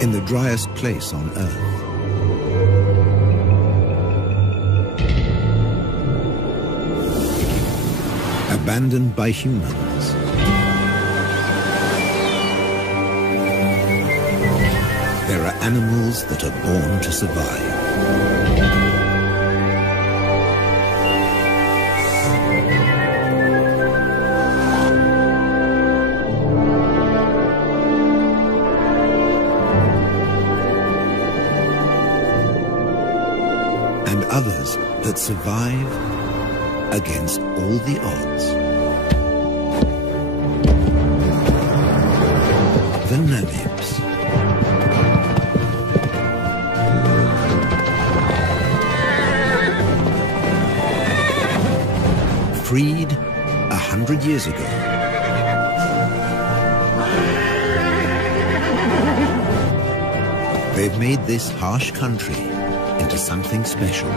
in the driest place on Earth. Abandoned by humans. There are animals that are born to survive. And others that survive against all the odds. The Namibs. Freed 100 years ago. They've made this harsh country into something special.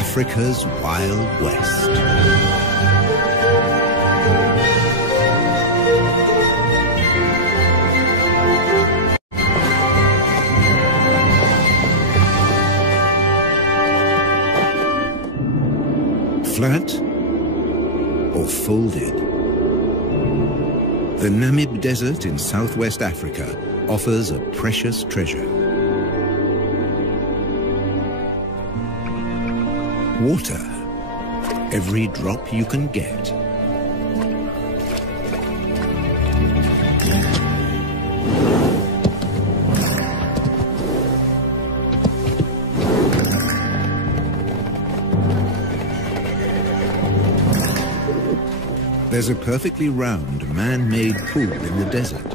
Africa's Wild West. Flat or folded? The Namib Desert in southwest Africa offers a precious treasure. Water, every drop you can get. There's a perfectly round, man-made pool in the desert.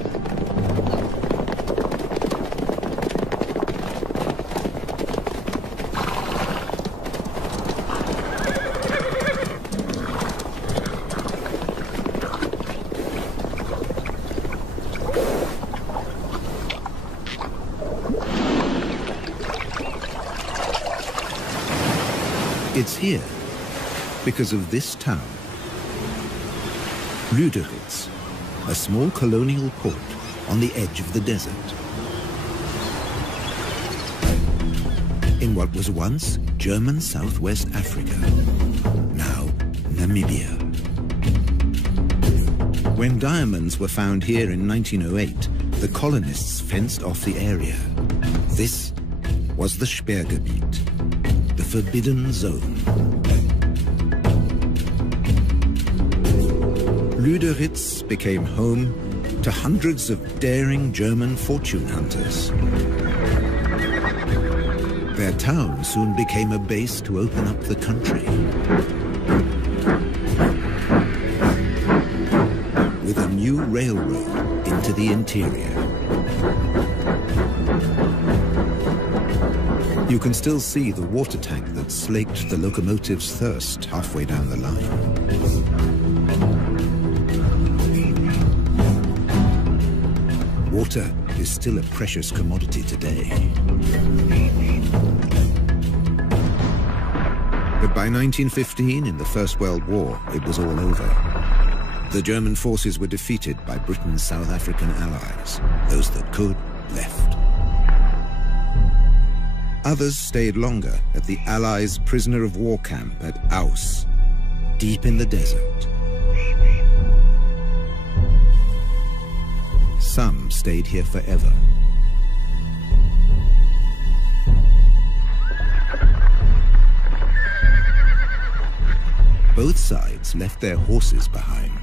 It's here because of this town. Lüderitz, a small colonial port on the edge of the desert. In what was once German Southwest Africa, now Namibia. When diamonds were found here in 1908, the colonists fenced off the area. This was the Sperrgebiet, the forbidden zone. Lüderitz became home to hundreds of daring German fortune hunters. Their town soon became a base to open up the country. With a new railroad into the interior. You can still see the water tank that slaked the locomotive's thirst halfway down the line. Water is still a precious commodity today. But by 1915, in the First World War, it was all over. The German forces were defeated by Britain's South African allies. Those that could, left. Others stayed longer at the Allies' prisoner of war camp at Aus, deep in the desert. Some stayed here forever. Both sides left their horses behind.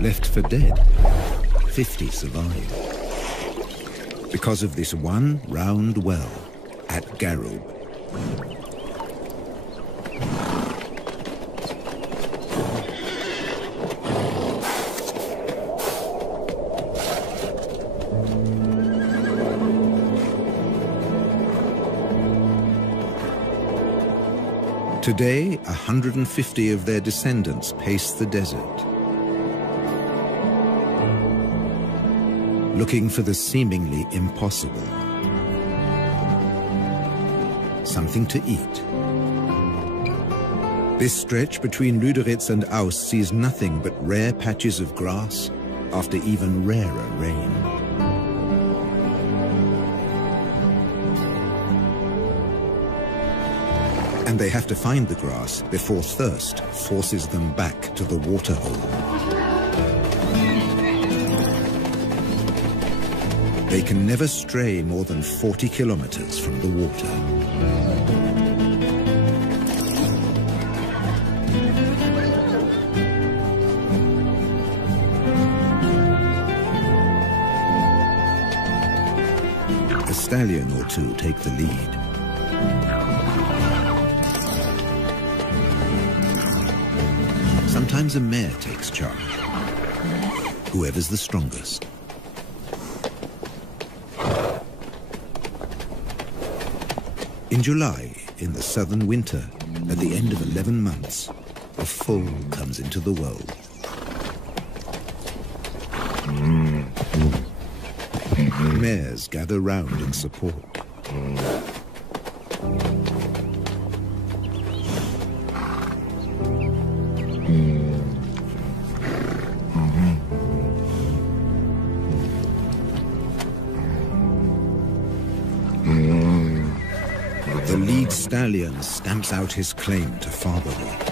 Left for dead, 50 survived. Because of this one round well at Garub. Today, 150 of their descendants pace the desert, looking for the seemingly impossible. Something to eat. This stretch between Lüderitz and Aus sees nothing but rare patches of grass after even rarer rain. And they have to find the grass before thirst forces them back to the waterhole. They can never stray more than 40 kilometers from the water. A stallion or two take the lead. Sometimes a mare takes charge, whoever's the strongest. In July, in the southern winter, at the end of 11 months, a foal comes into the world. Mares gather round in support. The lead stallion stamps out his claim to fatherhood.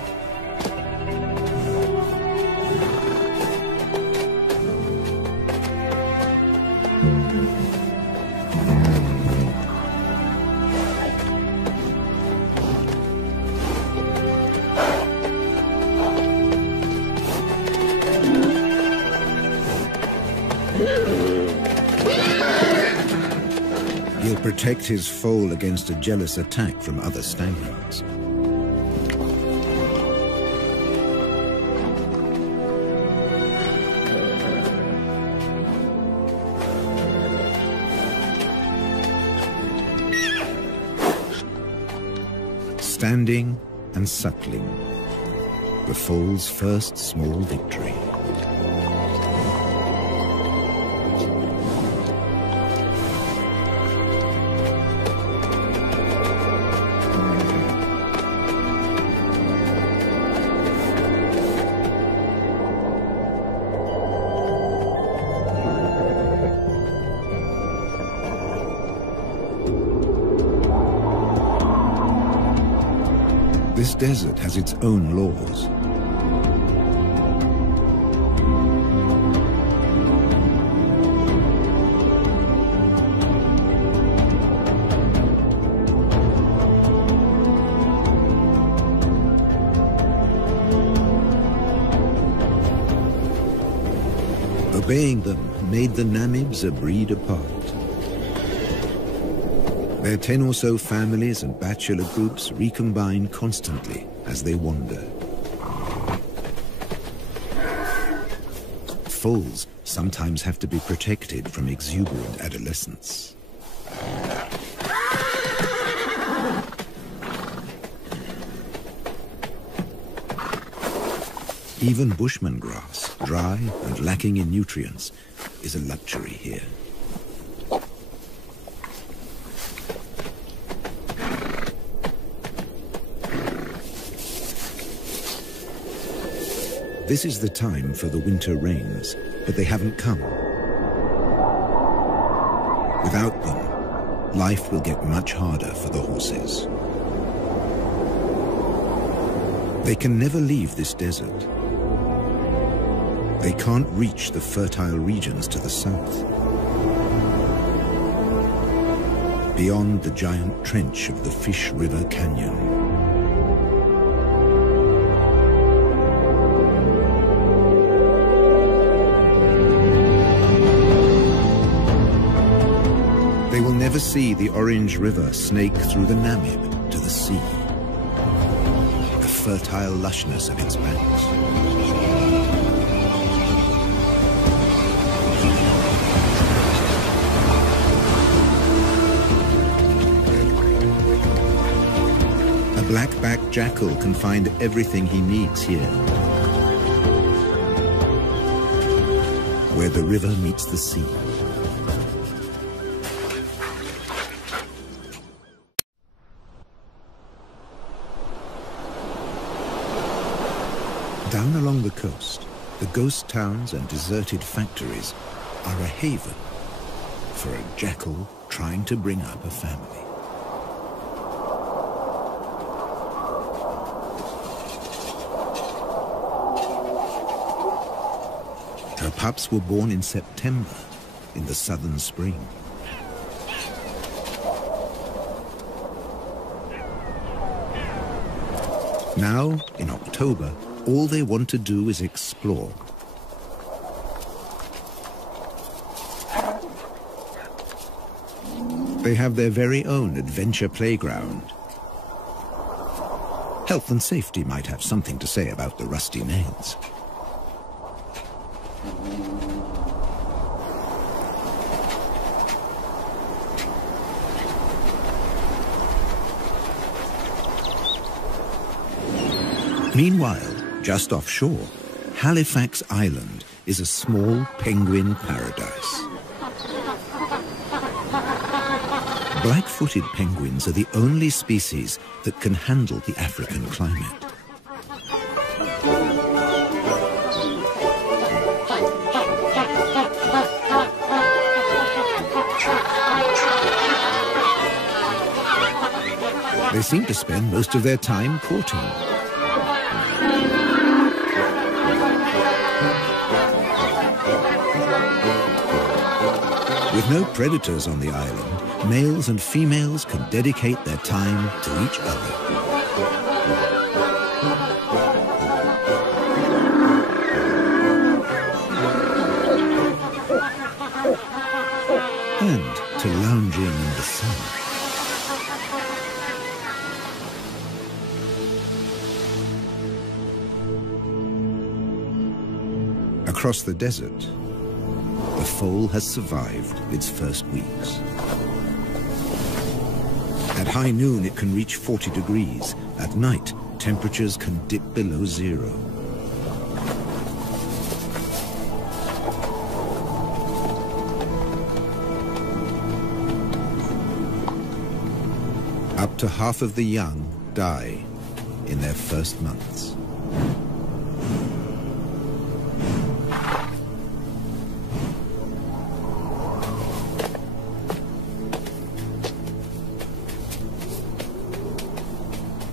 He'll protect his foal against a jealous attack from other stallions. Standing and suckling, the foal's first small victory. This desert has its own laws. Obeying them made the Namibs a breed apart. Their 10 or so families and bachelor groups recombine constantly as they wander. Foals sometimes have to be protected from exuberant adolescents. Even bushman grass, dry and lacking in nutrients, is a luxury here. This is the time for the winter rains, but they haven't come. Without them, life will get much harder for the horses. They can never leave this desert. They can't reach the fertile regions to the south. Beyond the giant trench of the Fish River Canyon. They will never see the Orange River snake through the Namib to the sea. The fertile lushness of its banks. A black-backed jackal can find everything he needs here, where the river meets the sea. coast, the ghost towns and deserted factories are a haven for a jackal trying to bring up a family. Her pups were born in September, in the southern spring. Now, in October, all they want to do is explore. They have their very own adventure playground. Health and safety might have something to say about the rusty nails. Meanwhile, just offshore, Halifax Island is a small penguin paradise. Black-footed penguins are the only species that can handle the African climate. They seem to spend most of their time courting. With no predators on the island, males and females can dedicate their time to each other. And to lounging in the sun. Across the desert, the foal has survived its first weeks. At high noon, it can reach 40 degrees. At night, temperatures can dip below zero. Up to half of the young die in their first months.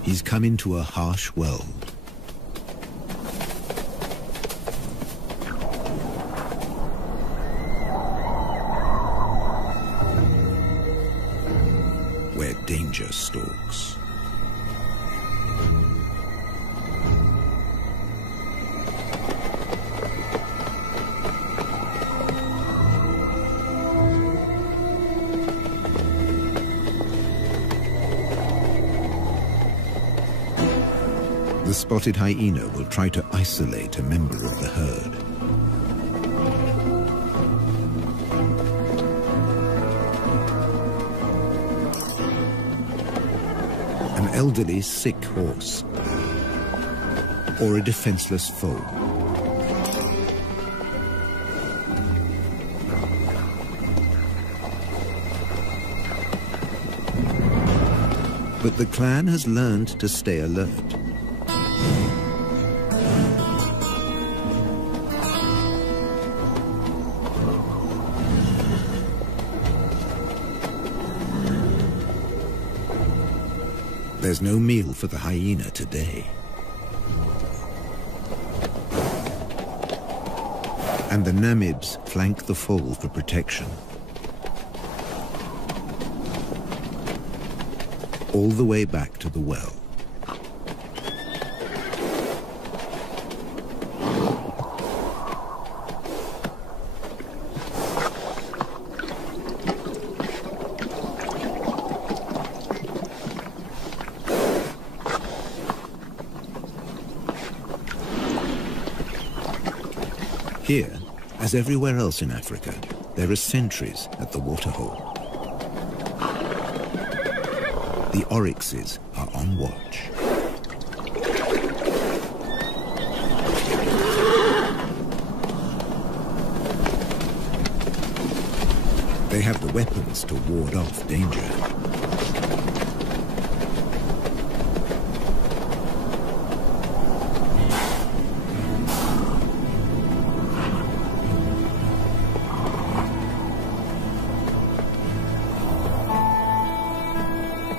He's come into a harsh world. Where danger stalks. The spotted hyena will try to isolate a member of the herd. An elderly, sick horse, or a defenseless foe. But the clan has learned to stay alert. There's no meal for the hyena today. And the Namibs flank the foal for protection. All the way back to the well. Here, as everywhere else in Africa, there are sentries at the waterhole. The oryxes are on watch. They have the weapons to ward off danger.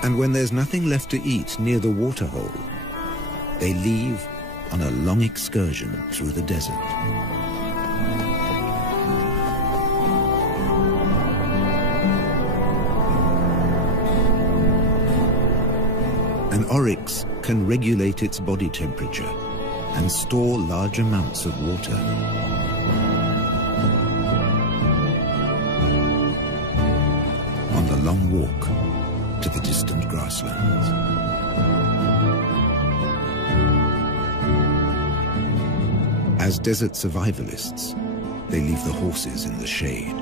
And when there's nothing left to eat near the waterhole, they leave on a long excursion through the desert. An oryx can regulate its body temperature and store large amounts of water. On the long walk to the distant grasslands. As desert survivalists, they leave the horses in the shade.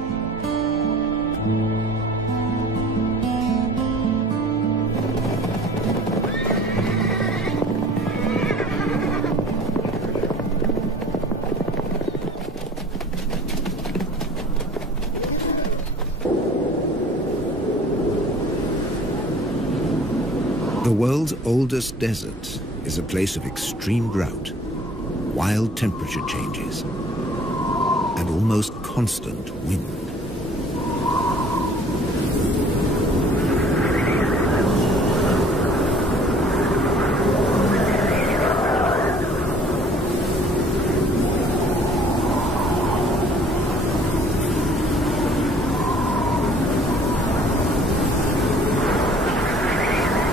The world's oldest desert is a place of extreme drought, wild temperature changes, and almost constant wind.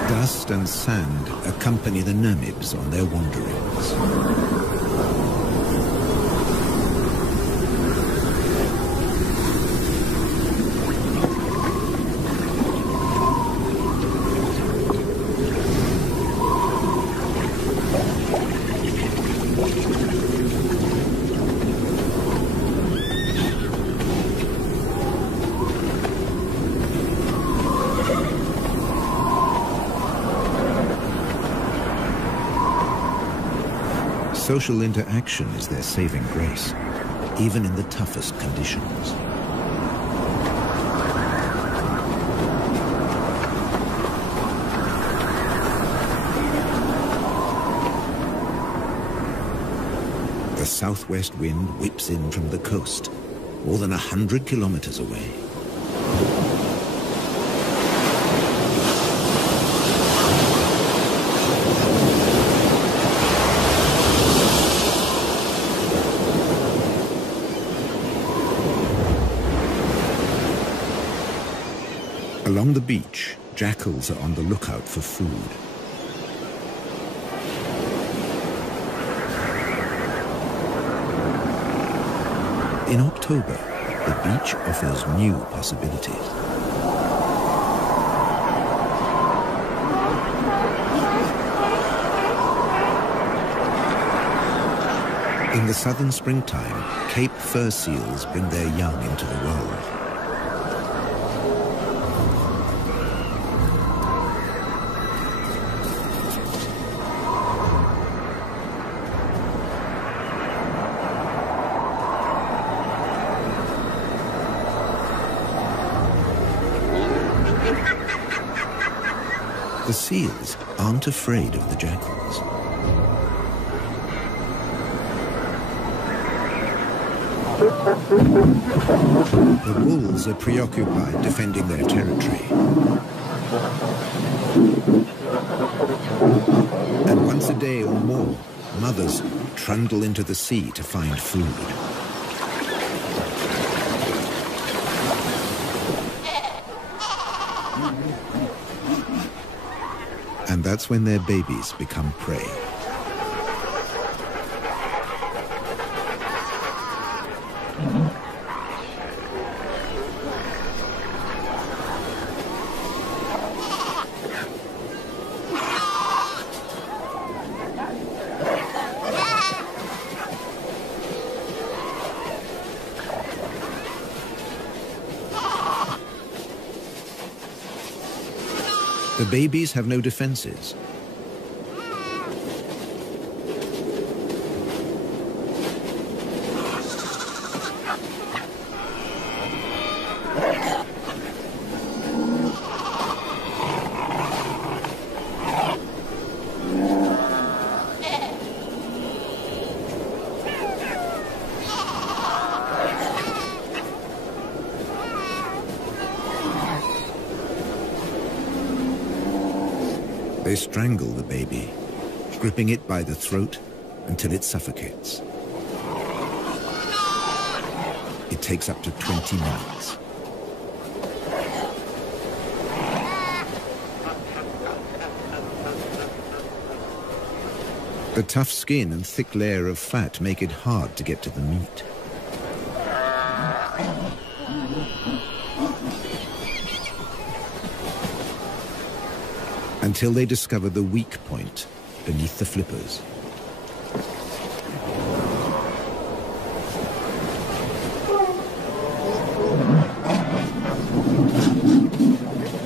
Dust and sand accompany the Namibs on their wanderings. Social interaction is their saving grace, even in the toughest conditions. The southwest wind whips in from the coast, more than 100 kilometers away. Along the beach, jackals are on the lookout for food. In October, the beach offers new possibilities. In the southern springtime, Cape fur seals bring their young into the world. The seals aren't afraid of the jackals. The wolves are preoccupied defending their territory. And once a day or more, mothers trundle into the sea to find food. And that's when their babies become prey. The babies have no defenses. They strangle the baby, gripping it by the throat until it suffocates. It takes up to 20 minutes. The tough skin and thick layer of fat make it hard to get to the meat. Until they discover the weak point beneath the flippers.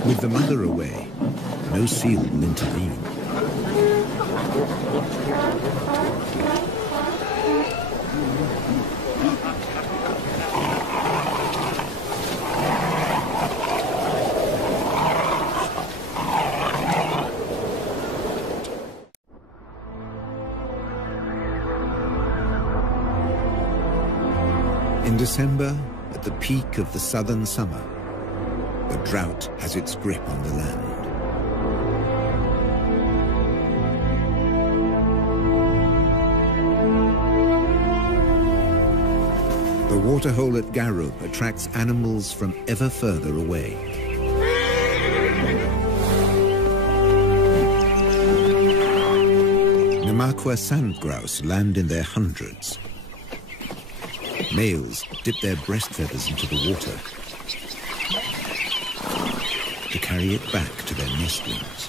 With the mother away, no seal will intervene. In December, at the peak of the southern summer, the drought has its grip on the land. The waterhole at Garub attracts animals from ever further away. Namaqua sand grouse land in their hundreds. Males dip their breast feathers into the water to carry it back to their nestlings.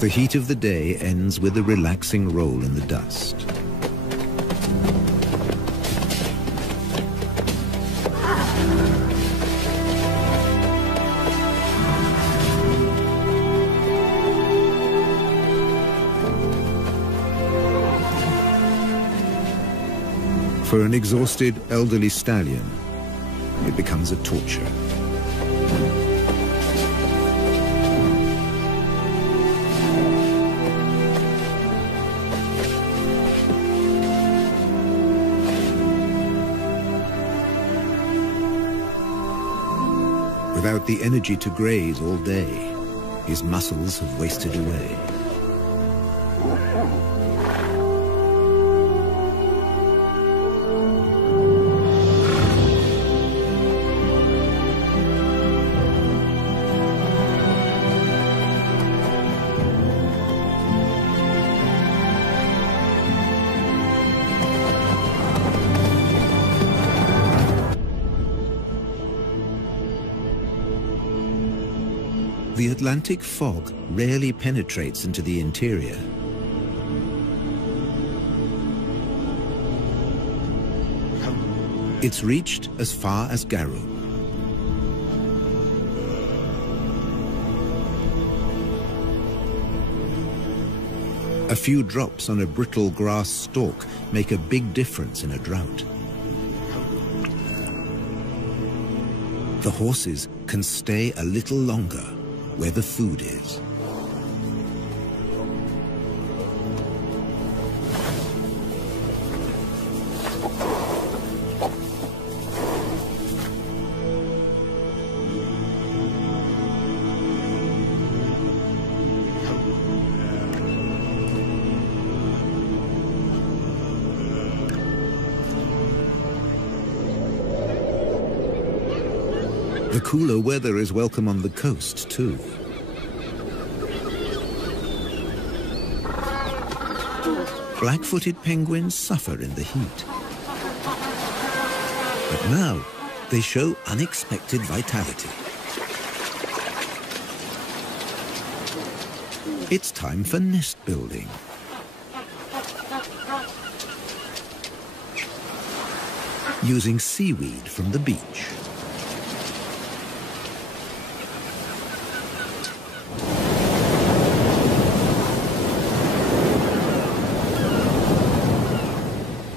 The heat of the day ends with a relaxing roll in the dust. For an exhausted elderly stallion, it becomes a torture. Without the energy to graze all day, his muscles have wasted away. The Atlantic fog rarely penetrates into the interior. It's reached as far as Garub. A few drops on a brittle grass stalk make a big difference in a drought. The horses can stay a little longer where the food is. The cooler weather is welcome on the coast, too. Black-footed penguins suffer in the heat. But now, they show unexpected vitality. It's time for nest building. Using seaweed from the beach.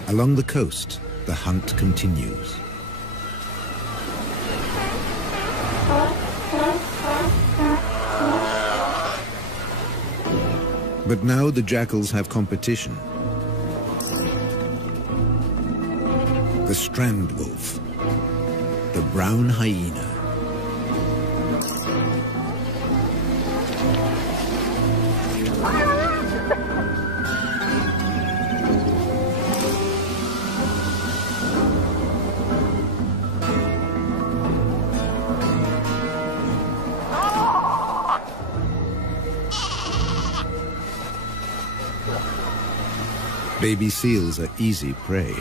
Along the coast, the hunt continues. But now the jackals have competition. The strand wolf, the brown hyena. Baby seals are easy prey.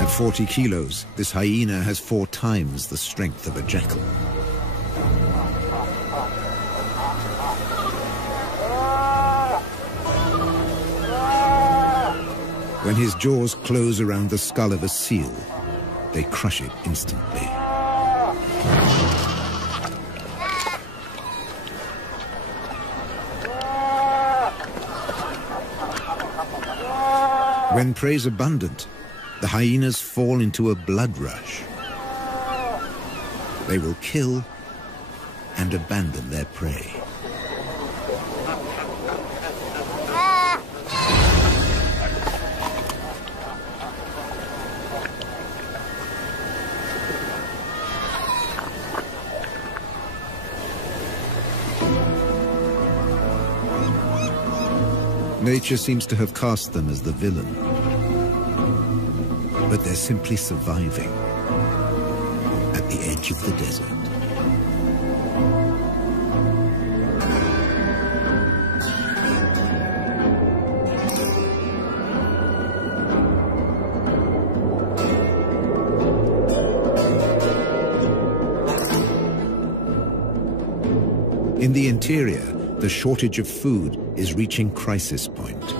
At 40 kilos, this hyena has 4 times the strength of a jackal. When his jaws close around the skull of a seal, they crush it instantly. When prey is abundant, the hyenas fall into a blood rush. They will kill and abandon their prey. Nature seems to have cast them as the villain, but they're simply surviving at the edge of the desert. In the interior, the shortage of food is reaching crisis point.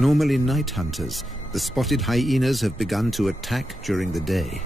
Normally night hunters, the spotted hyenas have begun to attack during the day.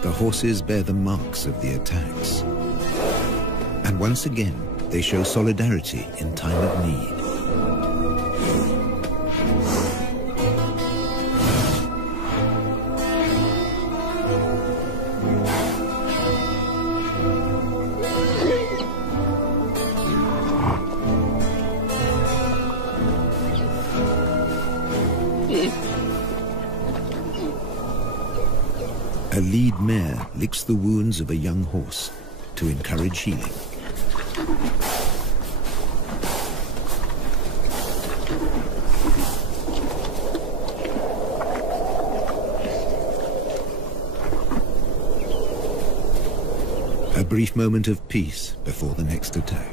The horses bear the marks of the attacks. And once again, they show solidarity in time of need. A lead mare licks the wounds of a young horse to encourage healing. A brief moment of peace before the next attack.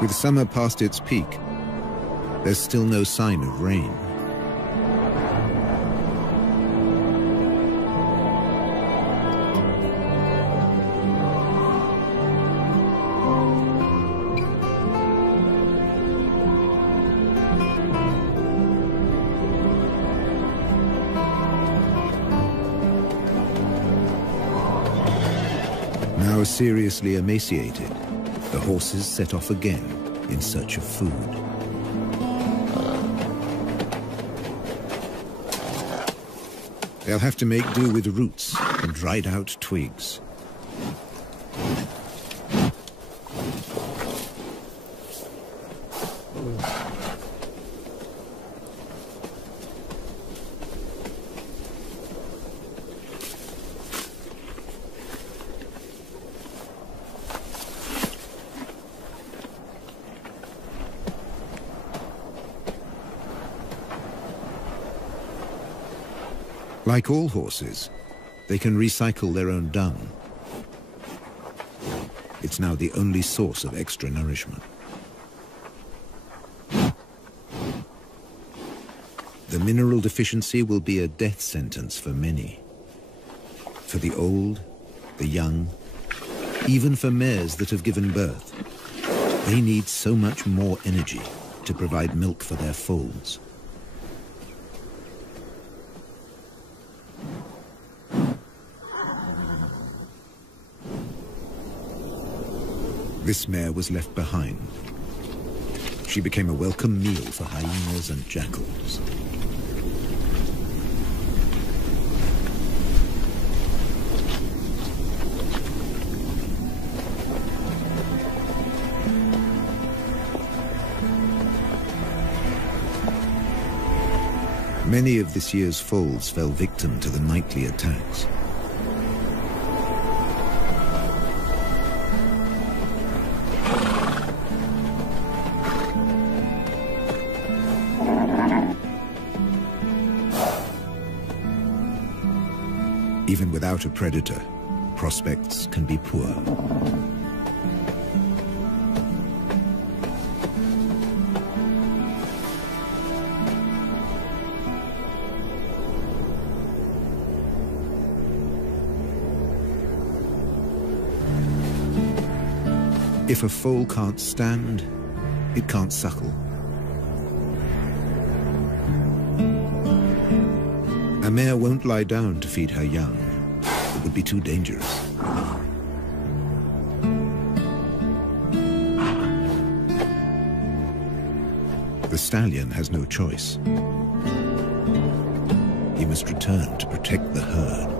With summer past its peak, there's still no sign of rain. Now seriously emaciated, the horses set off again in search of food. They'll have to make do with roots and dried out twigs. Like all horses, They can recycle their own dung. It's now the only source of extra nourishment. The mineral deficiency will be a death sentence for many. For the old, the young, even for mares that have given birth, they need so much more energy to provide milk for their foals. This mare was left behind. She became a welcome meal for hyenas and jackals. Many of this year's foals fell victim to the nightly attacks. Even without a predator, prospects can be poor. If a foal can't stand, it can't suckle. A mare won't lie down to feed her young. It would be too dangerous. The stallion has no choice. He must return to protect the herd.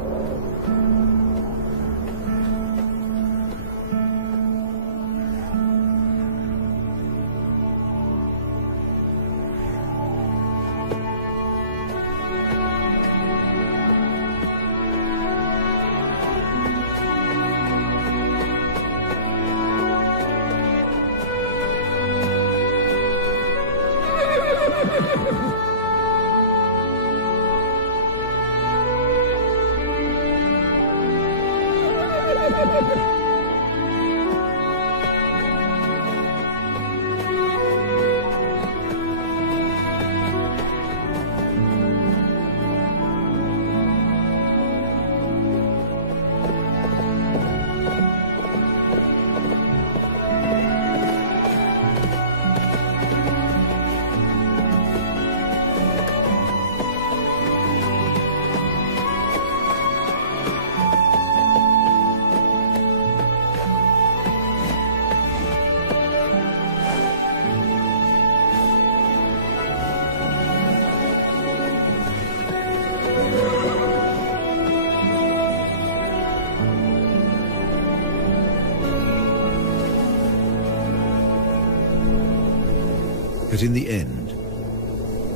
But in the end,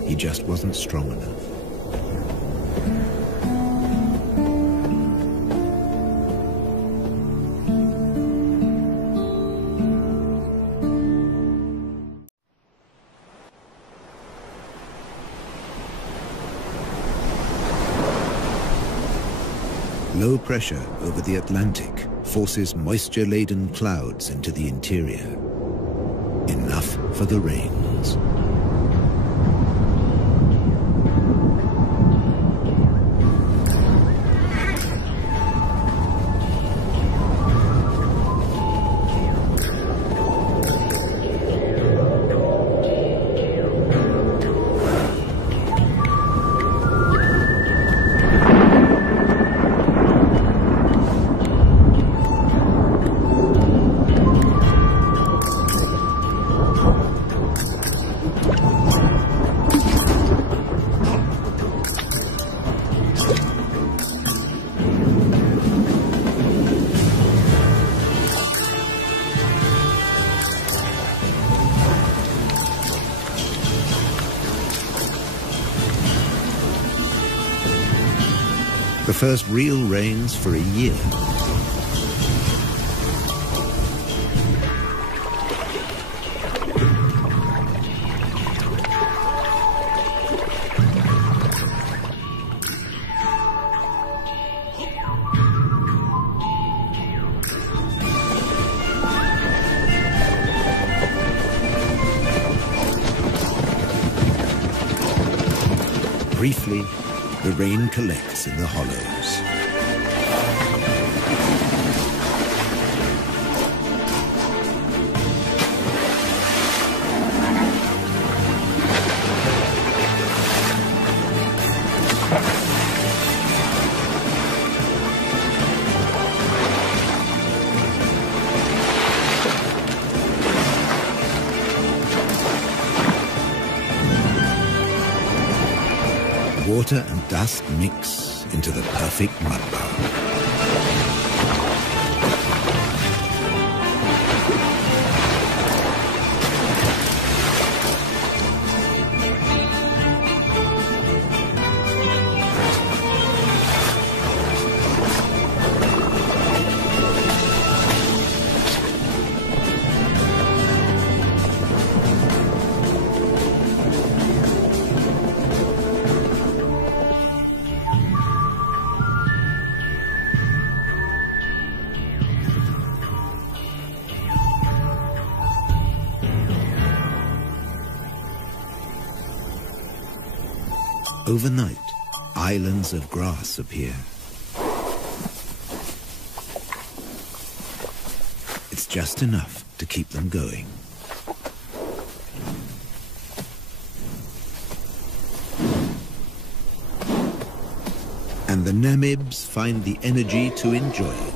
he just wasn't strong enough. Low pressure over the Atlantic forces moisture-laden clouds into the interior. Enough for the rains. The first real rains for a year. Briefly, the rain collects in the hollows. Water and dust mix into the perfect mud bowl. Overnight, islands of grass appear. It's just enough to keep them going. And the Namibs find the energy to enjoy it.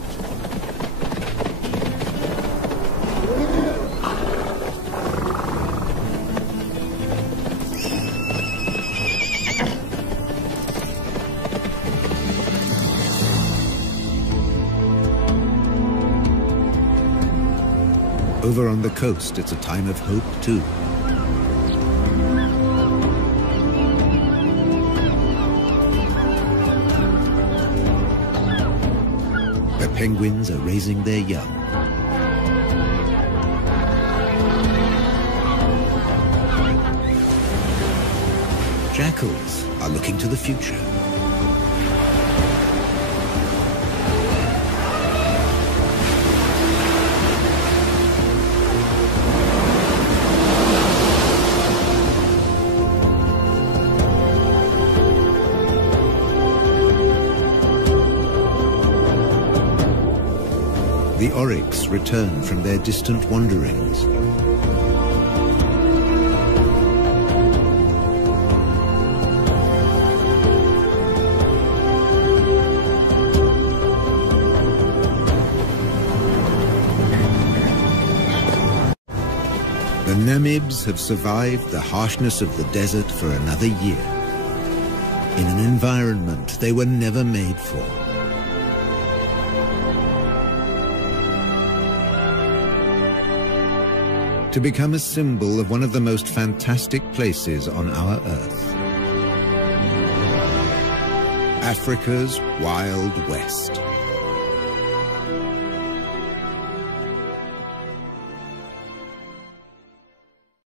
Over on the coast, it's a time of hope, too. The penguins are raising their young. Jackals are looking to the future. The oryx return from their distant wanderings. The Namibs have survived the harshness of the desert for another year, in an environment they were never made for. To become a symbol of one of the most fantastic places on our Earth. Africa's Wild West.